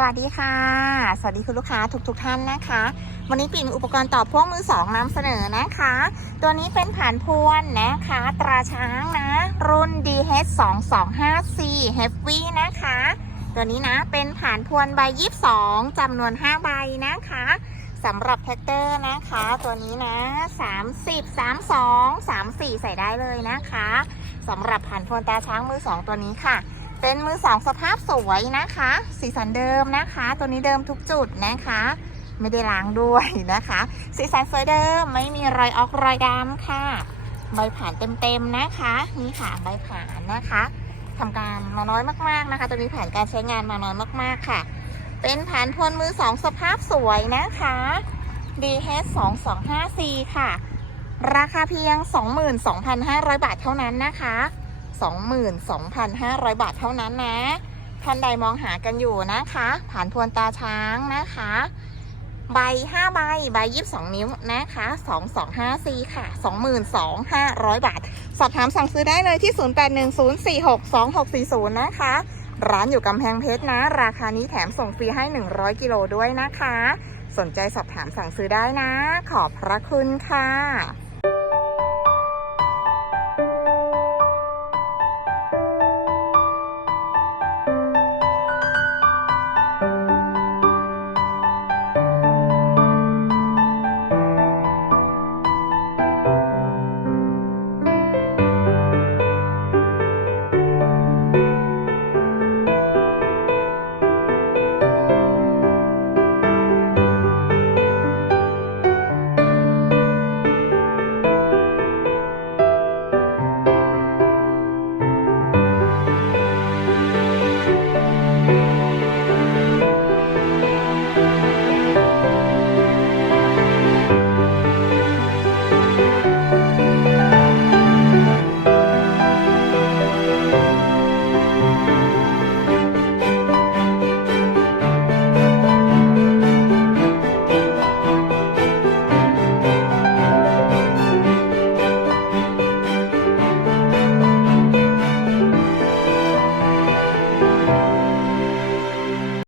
สวัสดีค่ะ สวัสดีคุณลูกค้าทุกๆทท่านนะคะ วันนี้ปิ่นอุปกรณ์ต่อพ่วงมือสองนำเสนอนะคะ ตัวนี้เป็นผ่านพวนนะคะ ตราช้างนะ รุ่น DH 2 2 5 C Heavy นะคะ ตัวนี้นะเป็นผ่านพวนใบ22จำนวน 5 ใบนะคะสำหรับแท็กเตอร์นะคะ ตัวนี้นะ 30 32 34 ใส่ได้เลยนะคะสำหรับผ่านพวนตาช้างมือ 2 ตัวนี้ค่ะ เป็นมือสองสภาพสวยนะคะ สีสันเดิมนะคะ ตัวนี้เดิมทุกจุดนะคะ ไม่ได้ล้างด้วยนะคะ สีสันสวยเดิมไม่มีรอยออกรอยดำค่ะ ใบผ่านเต็มๆนะคะ นี่ค่ะใบผ่านนะคะทำการมาน้อยมากๆนะคะ ตัวนี้ผ่านการใช้งานมาน้อยมากๆค่ะ เป็นผ่านพลมือสองสภาพสวยนะคะ DH 2 2 5 C ค่ะ ราคาเพียง 22,500 บาทเท่านั้นนะคะ 22,500 บาทเท่านั้นนะท่านใดมองหากันอยู่นะคะ ผ่านพวนตาช้างนะคะ ใบ 5 ใบ ใบ 22 นิ้วนะคะ 2254 ค่ะ 22,500 บาท สอบถามสั่งซื้อได้เลยที่ 0810462640 นะคะ ร้านอยู่กำแพงเพชรนะ ราคานี้แถมส่งฟรีให้ 100 กิโลด้วยนะคะ สนใจสอบถามสั่งซื้อได้นะ ขอบพระคุณค่ะ